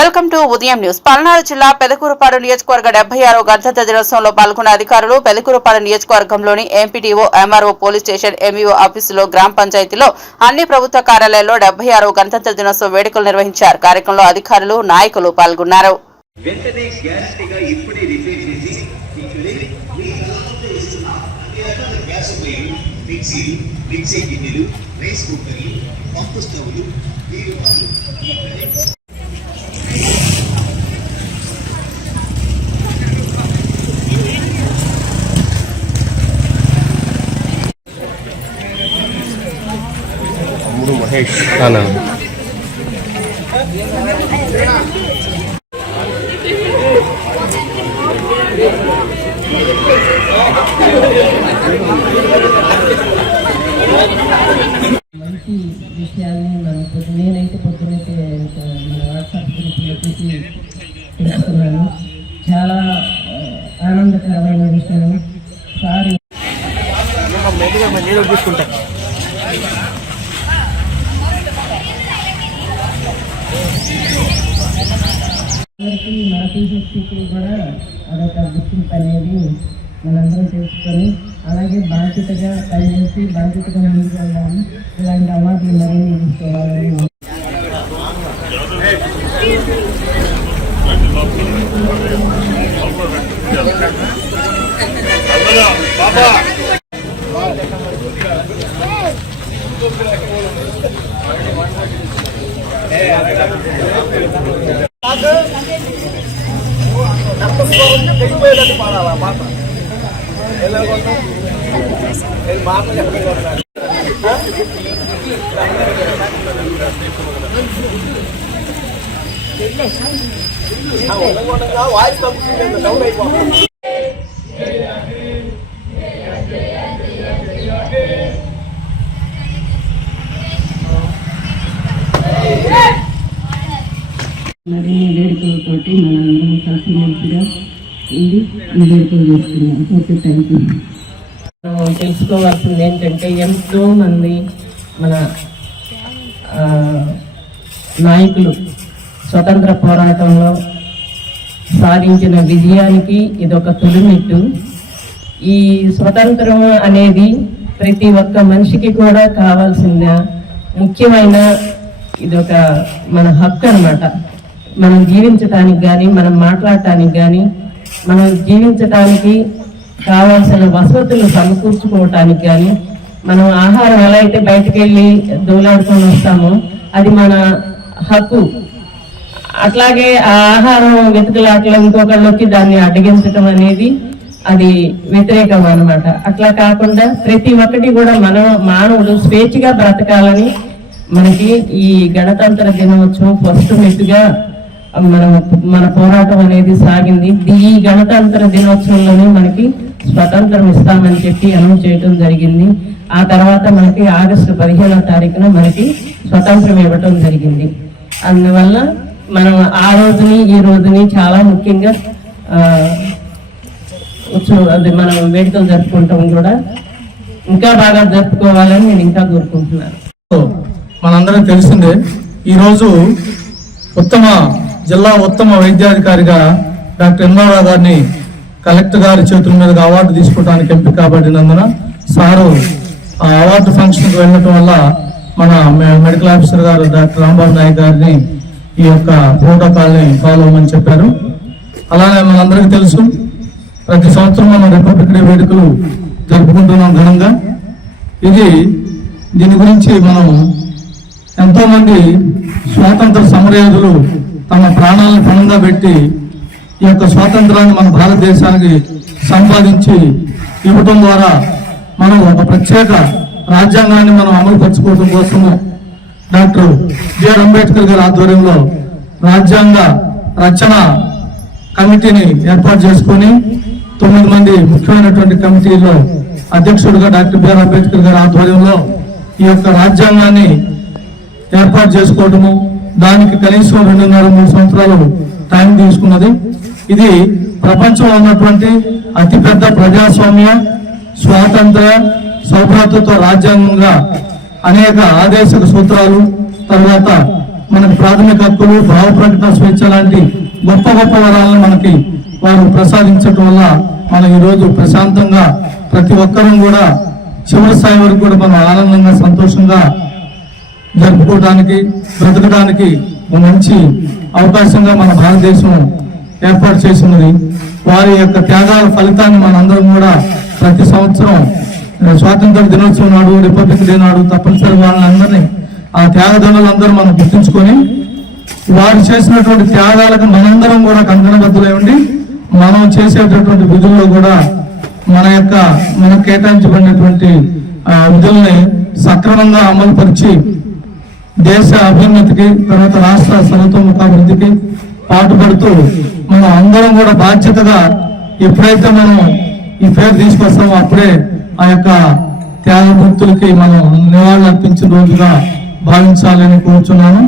Welcome to Udayam news. Palnadu జిల్లా పెదకూరుపాడు నియోజకవర్గ డెబ్బై ఆరో గణతంత్ర దినోత్సవంలో పాల్గొన్న అధికారులు పెదకూరుపాడు నియోజకవర్గంలోని MPTO MRO police station MEO ఆఫీసులో గ్రామ పంచాయతీలో అన్ని ప్రభుత్వ కార్యాలయాల్లో డెబ్బై ఆరో గణతంత్ర దినోత్సవ వేడుకలు నిర్వహించారు. కార్యక్రమంలో అధికారులు నాయకులు పాల్గొన్నారు. మిక్సీ మిక్సీ గిన్నెలు రైస్ కుక్కర్లు పంపు స్టవ్లు తమ్ముడు మహేష్. అన్న మంచి విషయాల్ని మనం నేనైతే పొద్దునైతే మన వాట్సాప్ గ్రూప్లో చూసి తెలుసుకున్నాను చాలా ఆనందకరమైన విషయం. సార్. అందరికీ మన టీచర్స్కి కూడా అదొక గుర్తింపు అనేది మనందరం తెలుసుకొని అలాగే బాధ్యతగా పనిచేసి బాధ్యతగా ముందుకు వెళ్ళాలని ఇలాంటి అవార్డులు మరిన్ని తీసుకోవాలని அது நம்ம ತೆಗಿಬೇಕಂತ ಮಾಡಲ್ಲ ಮಾತ್ರ ಎಲ್ಲರಿಗೂ ಏನು ಮಾತ್ರ ಹೇಳ್ಬೇಕು వాయిస్ తగ్గుతుంది డౌన్ అయిపోతుంది మరిన్ని వేడుకలతోటి మనందరం కలిసిమెలిసిగా ఉండి ఈ వేడుకలు చేసుకున్నాం. ఓకే థ్యాంక్ యూ తెలుసుకోవాల్సింది ఏంటంటే ఎంతో మంది మన నాయకులు స్వతంత్ర పోరాటంలో సాధించిన విజయానికి ఇదొక తొలిమెట్టు. ఈ స్వతంత్రం అనేది ప్రతి ఒక్క మనిషికి కూడా కావాల్సిన ముఖ్యమైన ఇదొక మన హక్కు అన్నమాట. మనం జీవించటానికి కానీ మనం మాట్లాడటానికి కానీ మనం జీవించటానికి కావాల్సిన వసతులు సమకూర్చుకోవటానికి కానీ మనం ఆహారం ఎలా అయితే బయటకు వెళ్ళి దోలాడుకొని వస్తామో అది మన హక్కు. అట్లాగే ఆ ఆహారం వెతుకులాటలో ఇంకొకళ్ళకి దాన్ని అడ్డగించటం అనేది అది వ్యతిరేకం అనమాట అట్లా కాకుండా ప్రతి ఒక్కటి కూడా మన మానవుడు స్వేచ్ఛగా బ్రతకాలని మనకి ఈ గణతంత్ర దినోత్సవం ఫస్ట్ మెట్టుగా మన మన పోరాటం అనేది సాగింది. ఈ గణతంత్ర దినోత్సవంలోనే మనకి స్వతంత్రం ఇస్తామని చెప్పి అనౌన్స్ చేయడం జరిగింది. ఆ తర్వాత మనకి ఆగస్టు పదిహేనో తారీఖున మనకి స్వతంత్రం ఇవ్వటం జరిగింది. అందువల్ల మనం ఆ రోజుని ఈ రోజుని చాలా ముఖ్యంగా ఉత్సవం అది మనం వేడుకలు జరుపుకుంటాం కూడా. ఇంకా బాగా జరుపుకోవాలని నేను ఇంకా కోరుకుంటున్నాను. మనందరం తెలిసిందే ఈరోజు ఉత్తమ జిల్లా ఉత్తమ వైద్యాధికారిగా డాక్టర్ ఎంఆర్ఆర్ గారిని కలెక్టర్ గారి చేతుల మీదుగా అవార్డు తీసుకోవడానికి ఎంపిక కాబట్టినందున సారు ఆ అవార్డు ఫంక్షన్కి వెళ్ళటం వల్ల మన మెడికల్ ఆఫీసర్ గారు డాక్టర్ రాంబాబు నాయక్ గారిని ఈ యొక్క ప్రోటోకాల్ని ఫాలో అవ్వమని చెప్పారు. అలానే మనందరికీ తెలుసు ప్రతి సంవత్సరం మనం రిపబ్లిక్ డే వేడుకలు జరుపుకుంటున్నాం ఘనంగా. ఇది దీని గురించి మనం ఎంతోమంది స్వాతంత్ర సమరయోధులు తమ ప్రాణాలను పణంగా పెట్టి ఈ యొక్క స్వాతంత్రాన్ని మన భారతదేశానికి సంపాదించి ఇవ్వటం ద్వారా మనం ఒక ప్రత్యేక రాజ్యాంగాన్ని మనం అమలుపరచుకోవడం కోసము డాక్టర్ బిఆర్ అంబేద్కర్ గారి ఆధ్వర్యంలో రాజ్యాంగ రచన కమిటీని ఏర్పాటు చేసుకొని తొమ్మిది మంది ముఖ్యమైనటువంటి కమిటీలో అధ్యక్షుడిగా డాక్టర్ బిఆర్ అంబేద్కర్ గారి ఆధ్వర్యంలో ఈ యొక్క రాజ్యాంగాన్ని ఏర్పాటు చేసుకోవటము దానికి కనీసం రెండున్నర మూడు సంవత్సరాలు టైం తీసుకున్నది. ఇది ప్రపంచంలో ఉన్నటువంటి అతిపెద్ద ప్రజాస్వామ్య స్వాతంత్ర సౌభ్రాతృత్వ రాజ్యాంగంగా అనేక ఆదేశక సూత్రాలు తర్వాత మనకి ప్రాథమిక హక్కులు భావ ప్రకటన స్వేచ్ఛ లాంటి గొప్ప గొప్ప వరాలను మనకి వారు ప్రసాదించడం వల్ల మనం ఈ రోజు ప్రశాంతంగా ప్రతి ఒక్కరం కూడా చివరి స్థాయి వరకు కూడా మనం ఆనందంగా సంతోషంగా జరుపుకోవడానికి బ్రతకడానికి ఒక మంచి అవకాశంగా మన భారతదేశం ఏర్పాటు చేసినది వారి యొక్క త్యాగాల ఫలితాన్ని మనందరం కూడా ప్రతి సంవత్సరం స్వాతంత్ర దినోత్సవం నాడు రిపబ్లిక్ డే నాడు తప్పనిసరి వాళ్ళందరినీ ఆ త్యాగదనులందరూ మనం గుర్తుంచుకొని వారు చేసినటువంటి త్యాగాలకు మనందరం కూడా కంకణబద్దులై ఉండి మనం చేసేటటువంటి విధుల్లో కూడా మన యొక్క మనకు కేటాయించబడినటువంటి విధుల్ని సక్రమంగా అమలుపరిచి దేశ అభ్యున్నతికి తర్వాత రాష్ట్ర సమతోముఖాభివృద్ధికి పాటుపడుతూ మనం అందరం కూడా బాధ్యతగా ఎప్పుడైతే మనం ఈ పేరు తీసుకొస్తామో అప్పుడే ఆ యొక్క త్యాగమూర్తులకి మనం నివాళులు అర్పించిన రోజుగా భావించాలని కోరుచున్నాను.